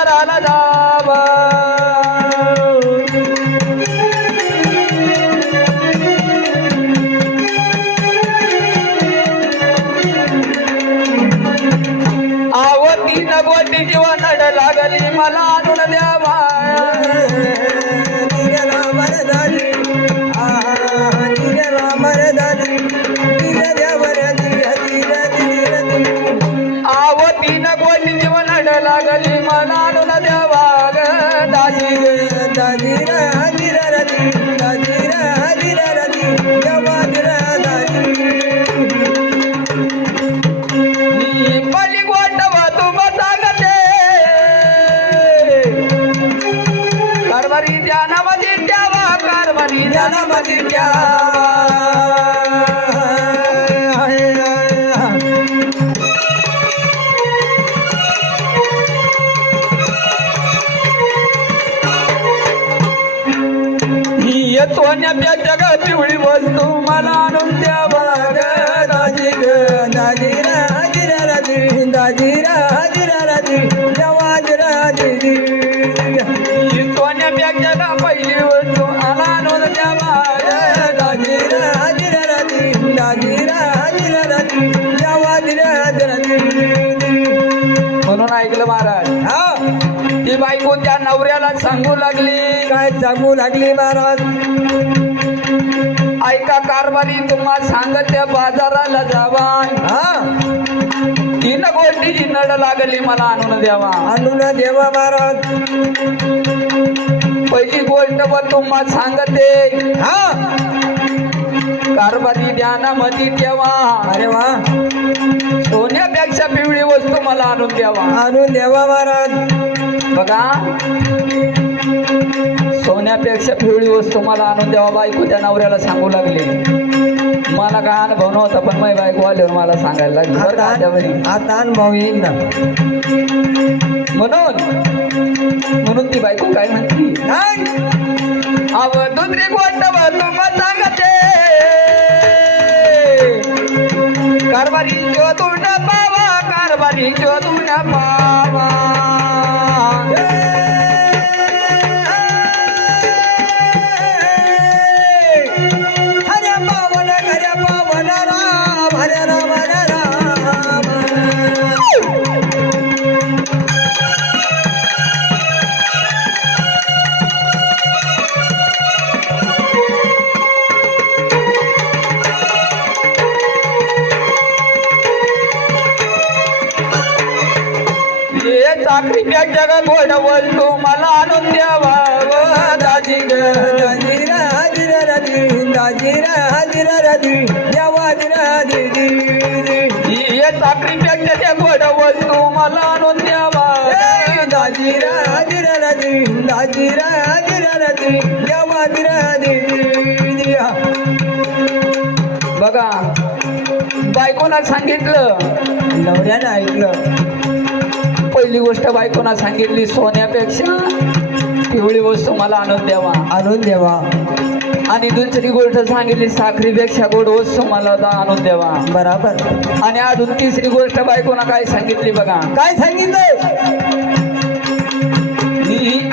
बाजाराला जावा आवती नगवती किंवा नड लागली मला आणून द्यावा आवती नगवती किंवा नड लागली मला आणून द्यावा दाजी दाजी दाजी दाजी ध्यानामध्ये द्यावा ही सोन्याच्या जगा पिवळी वस्तू मला आणून द्यावा दाजी दाजी राजी राजी दाजी राजी राजी देवाज राजी ही सोन्याच्या जगा पहिली वस्तू मला आणून द्यावा दाजी राजी राजी दाजी राजी राजी देवाज राजी म्हणून ऐकलं महाराज ती बायको त्या नवऱ्याला सांगू लागली काय सांगू लागली महाराज ऐका कारभारी तुम्हा सांगत त्या बाजाराला जावा तीन गोष्टीची नड लागली मला आणून द्यावा महाराज पहिली गोष्ट व तुम्हा सांगते कारभारी ध्यानामध्ये ठेवा अरे वा सोन्यापेक्षा पिवळी वस्तू मला आणून द्यावा महाराज बघा सोन्यापेक्षा पिवळी वस्तू मला आणून द्यावा बायको त्या नवऱ्याला सांगू लागली मला काय अनुभव नव्हता पण माझी बायको आल्यावर मला सांगायला लागली आता अनुभव येईल ना म्हणून ती बायको काय म्हणती अव दुसरी गोष्ट तुम्हाला सांगते कारभारी शोधून पावा कारभारी शोधून पावा चाकरी जग गोड वस्तू मला आणून द्यावा दाजी दाजी राजी राजी दाजी राजी राजी देवाजी राजी चाकरी पेक्षा गोड वस्तू मला आणून द्यावा दाजी राजी राजी दाजी राजी राजी देवाजी राजी बघा बायकोना सांगितलं नवऱ्यानं ऐकलं पहिली गोष्ट बायकोना सांगितली सोन्यापेक्षा पिवळी वस्तू मला आणून द्यावा आणि दुसरी गोष्ट सांगितली साखरीपेक्षा गोड वस्तू मला आणून द्यावा बरोबर आणि अजून तिसरी गोष्ट बायकोना काय सांगितली बघा काय सांगितलंय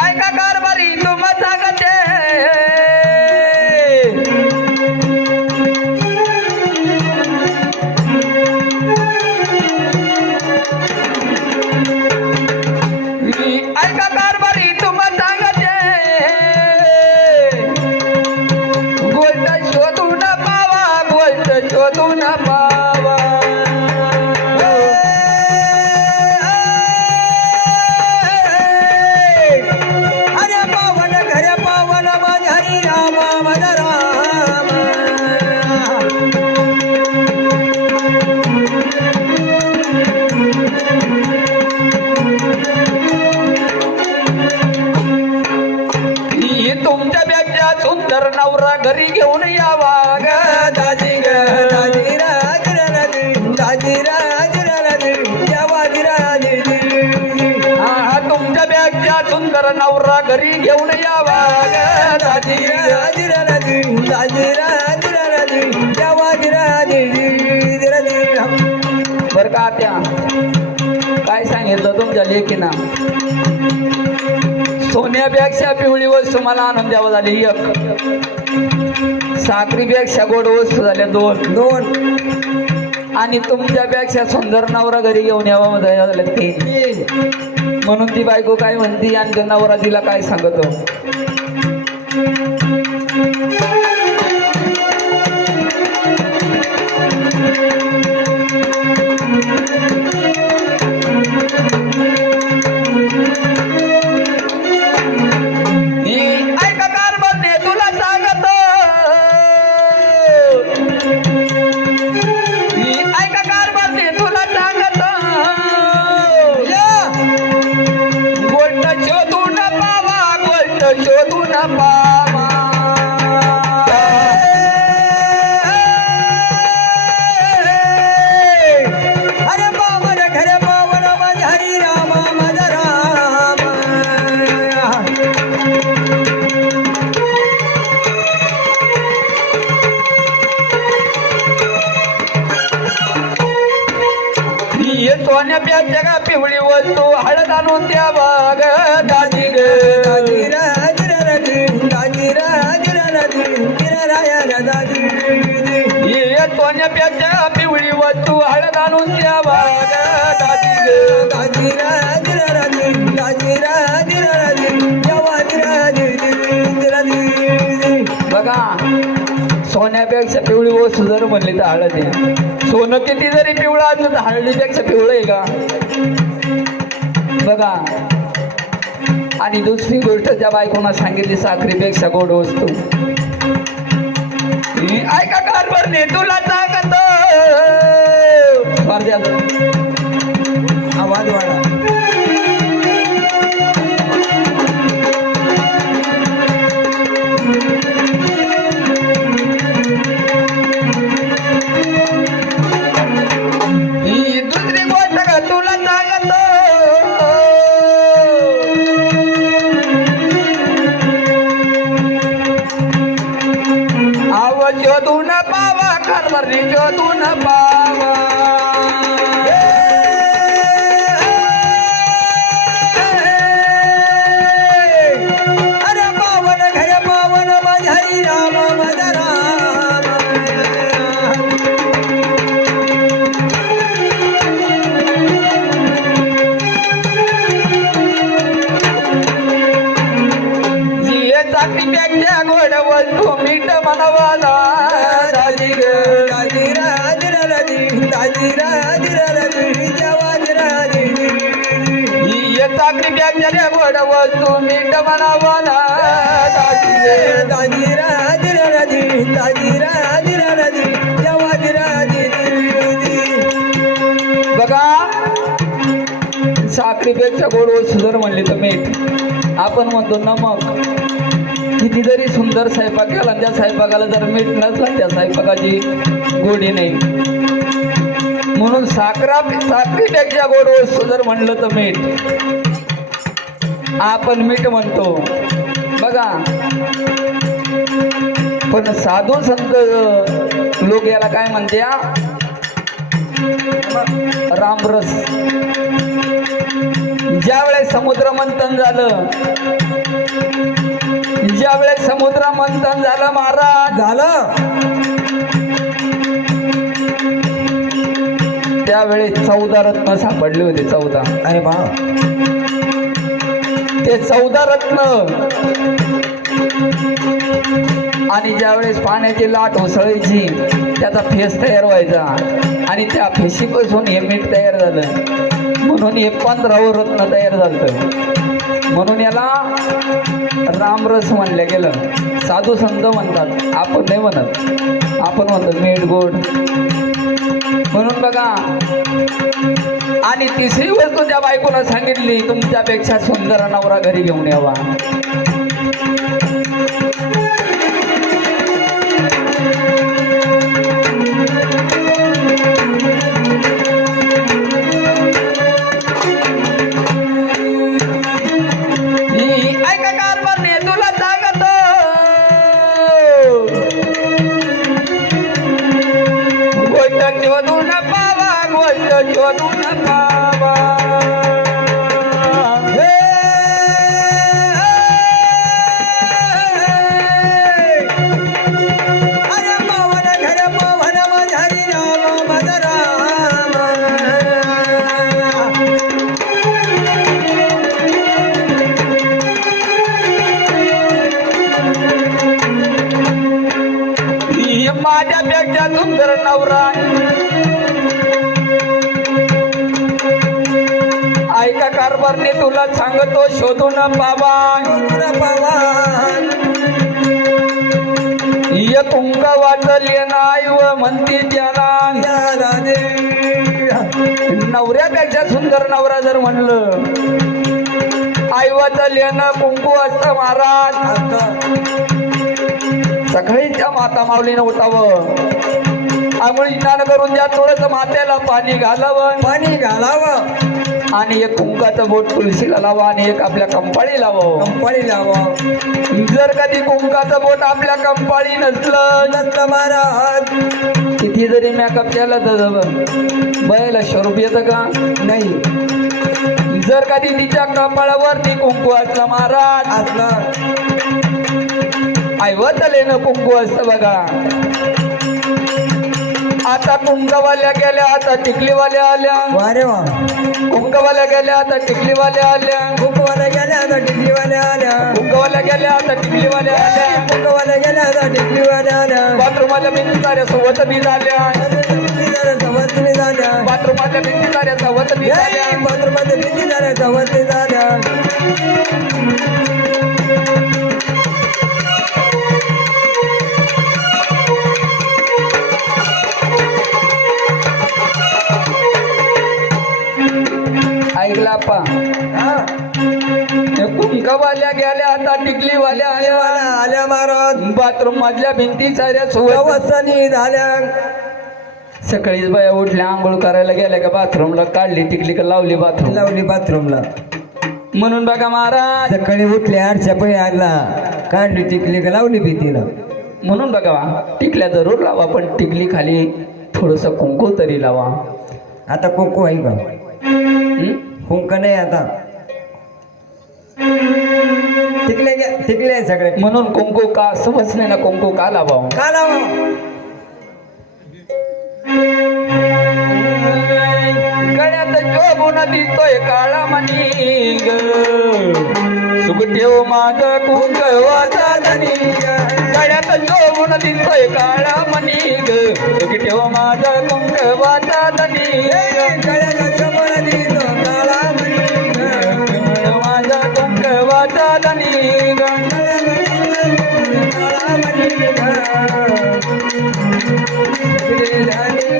ऐका कारभारी तुम्हाला सांगते ऐका कारभारी तुम्हाला सांगते गोष्ट शोधून पावा गोष्ट शोधून पावा अरे पावन घरे पावन माझ्या रामा माझा राम तुमच्या बेटच्या सुंदर नवरा घरी घेऊन यावा ग दाजी दाजी राज दाजी राज देवाजी राजी तुमच्या बेटच्या सुंदर नवरा घरी घेऊन यावा ग दाजी राजी दाजी राज देवाजी राजी बर का त्या काय सांगितलं तुमच्या लेकीना सोन्यापेक्षा पिवळी वस्तू मला आणून द्यावं झाली एक, साखरीपेक्षा गोड वस्तू झाल्या दोन, आणि तुमच्यापेक्षा सुंदर नवरा घरी घेऊन यावं झालं तीन. म्हणून ती बायको काय म्हणती आणि त्या नवरा तिला काय सांगतो. सोन्यापेक्षा का पिवळी वस्तू हळद आणून द्या बाग दाजी ग सोन्यापेक्षा पिवळी वस्तू हळद आणून द्या बाग दाजी बघा. सोन्यापेक्षा पिवळी वस्तू जर म्हणली तर हळद आहे. सोनं किती जरी पिवळं असलं तर हळदीपेक्षा पिवळं आहे का बघा. आणि दुसरी गोष्ट ज्या बायकोना सांगितली साखरीपेक्षा गोड वस्तू. ऐका कारभारने तुला सांगत आवाज वाढा. शोधून पावा कारभारने शोधून पावा. अरे पावन घर पावन माझी राम माझा राम. चाकरीपेक्षा गोड वस्तू मीठ मनवाला चाकरीपेक्षा गोड वस्तू मीठ मनवाला बघा. साखरीपेक्षा गोड वस्तू जर म्हणली तर मीठ. आपण म्हणतो नमक. किती जरी सुंदर स्वयंपाक केला त्या स्वयंपाकाला जर मीठ नसला त्या स्वयंपाकाची गोडी नाही. म्हणून साखरीपेक्षा गोड वस्तू जर म्हणलं तर मीठ. आपण मीठ म्हणतो बघा. पण साधू संत लोक याला काय म्हणते रामरस. ज्या वेळेस समुद्र मंथन झालं, ज्यावेळेस समुद्र मंथन झालं महाराज झालं, त्यावेळेस 14 रत्न सापडले होते. 14. अरे बा. ते 14 रत्न. आणि ज्यावेळेस पाण्याची लाट उसळायची त्याचा फेस तयार व्हायचा आणि त्या फेशीपासून हे मीठ तयार झालं. म्हणून हे 15वं रत्न तयार झालं. म्हणून याला रामरस म्हणलं गेलं. साधू संत म्हणतात, आपण नाही म्हणत. आपण म्हणतो मीठ गोड. म्हणून बघा. आणि तिसरी वस्तू त्या बायकोला सांगितली, तुमच्यापेक्षा सुंदर नवरा घरी घेऊन यावा. शोधून पावा गोष्ट शोधून पावा. सुंदर नवरा ऐका कारभारने तुला सांगतो शोधून बाबा ये कुंक वाटले नाही व म्हणते त्याला नवऱ्यापेक्षा सुंदर नवरा जर म्हणलं आईवाचं लेणं कुंकू असतं महाराज सकाळीच्या माता माऊलीनं उठावं आंघोळी स्नान करून द्या थोडस मात्याला पाणी घालावं आणि एक कुंकाचं बोट तुळशीला लावा आणि एक आपल्या कंपाळी लावा जर कधी कुंकाचं बोट आपल्या कंपाळी नसलं महाराज किती जरी मेकअप केला तर बायला स्वरूप येतं का नाही जर कधी तिच्या कपाळावरती कुंकू असलं महाराज ऐवतलेनं कुंकू असतं बघा आता कुंकवाल्या गेल्या आता टिकलीवाल्या आल्या वारे वा कुंकवाल्या गेल्या आता टिकलीवाल्या आल्या कुंकवाल्या गेल्या आता टिकलीवाल्या आल्या कुंकवाल्या गेल्या आता टिकलीवाल्या आल्या कुंकवाल्या गेल्या आता टिकलीवाल्या आल्या बाथरूमाच्या भिंती साऱ्या सवतनी झाल्या बाथरूमाच्या भिंती साऱ्या सवतनी झाल्या बाथरूमाच्या भिंती साऱ्या सवतनी झाल्या ऐकला पा कुंकवाल्या गेल्या आता टिकलीवाल्या आल्या महाराज बाथरूम मधल्या भिंती साऱ्या सुवासनी झाल्या सकाळीच बाया उठल्या आंघोळ करायला गेल्या का बाथरूमला काढली टिकली का लावली बाथरूमला म्हणून बघा महाराज सकाळी उठले आरच्या पै आला काढली टिकली का लावली भीतीला म्हणून बघा टिकल्या जरूर लावा पण टिकली खाली थोडस कुंकू तरी लावा आता कुंकू आहे का कुंक नाही आता टिकले सगळे म्हणून कुंकू का समजले ना कुंकू का लावावं गळ्यात जोगुण दिसतोय काळा मणी सुख ठेव माझ कुंक वाचानी गळ्यात जोगुण दिसतोय काळा मणी सुख ठेव माझ कुंक वाचानी गळ्यात समोर दिसतो काळा मणी माझा कुंक वाचानी काळा मणी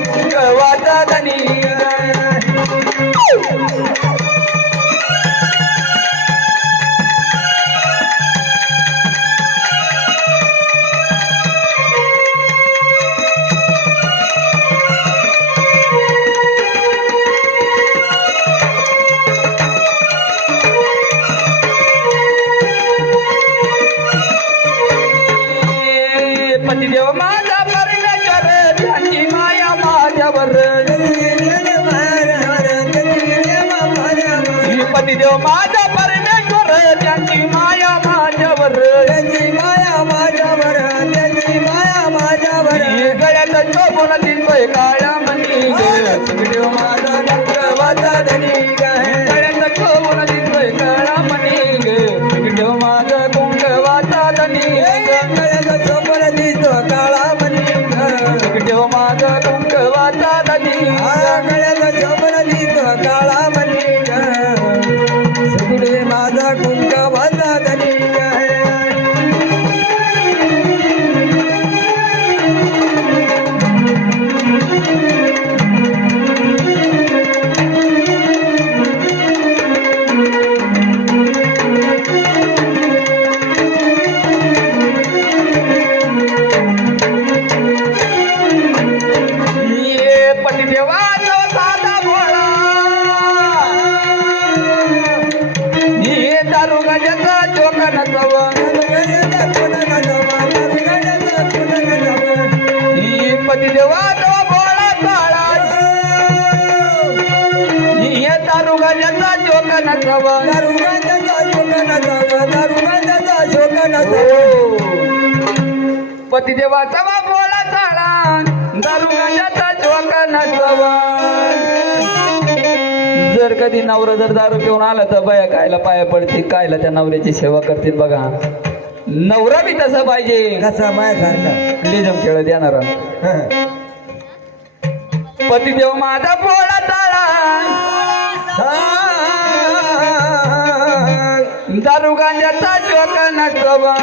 कुंक वाचानी पतिदेव माझा परमेश्वर त्यांची माया माझ्यावर पतिदेव माझा परमेश्वर त्यांची माया माझ्यावर गळ्यात चोबून दिसतोय काळ्या मणी पतिदेव माझा वाचा धनी गळ्यात चोबून दिसतोय काळा मणी पतिदेव माझा कुंक वाचा धनी गळ्यात चोबून दिसतो काळा मणी पतिदेव माझा कुंक वाचा धनी गळ्यात चोबून दिसतो काळा मणी सुगडे माझा कुंक वाचा धनी पतिदेवाचा भोळा काळा दारुगाण्याचा शोक नसावा पतिदेवाचा भोळा काळा दारुगाण्याचा शोक नसावा जर कधी नवरा जर दारू पिऊन आला तर बाया कायला पाया पडतील कायला त्या नवऱ्याची सेवा करतील बघा नवरा बी तसा पाहिजे कसा माया सांगा लिजम खेळ देणारा पतिदेव माझा पोळा ताळा दारू गांजाचा चोक नसवा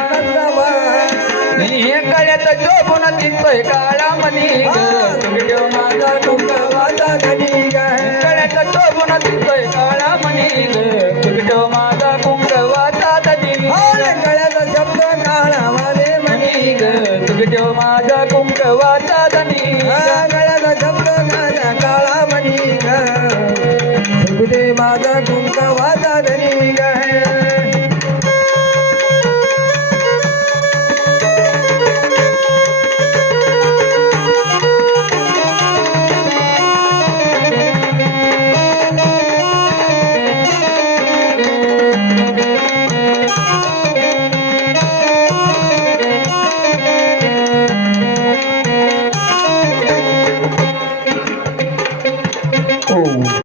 हे कळ्यात चोपून दिसतोय काळा मनी पतिदेव माझा कुंकवाचा धनी कळ्यात चोपून दिसतोय काळा मनी पतिदेव माझा कुंकवाचा धनी गळ्याचा शब्द काळा वाले मनी पतिदेव माझा कुंकवाचा